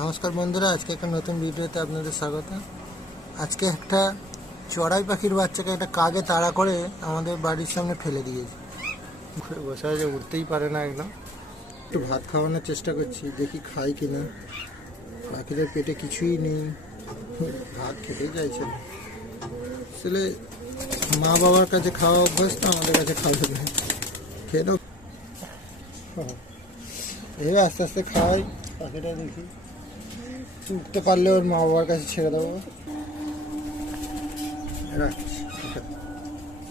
নমস্কার বন্ধুরা, আজকে একটা নতুন ভিডিওতে আপনাদের স্বাগত। আজকে একটা চড়াই পাখির বাচ্চাকে একটা কাকে তাড়া করে আমাদের বাড়ির সামনে ফেলে দিয়েছে। বসে আছে, উঠতেই পারে না একদম। একটু ভাত খাওয়ানোর চেষ্টা করছি, দেখি খাই কিনা। পাখিদের পেটে কিছুই নেই, ভাত খেতেই চাইছে না। আসলে মা বাবার কাছে খাওয়া অভ্যাস, তো আমাদের কাছে খাওয়া না। খেয়ে দাও, এভাবে আস্তে আস্তে খাওয়াই পাখিটা। দেখি উঠতে পারলে ওর মা বাবার কাছে ছেড়ে দেবো। রাখছি।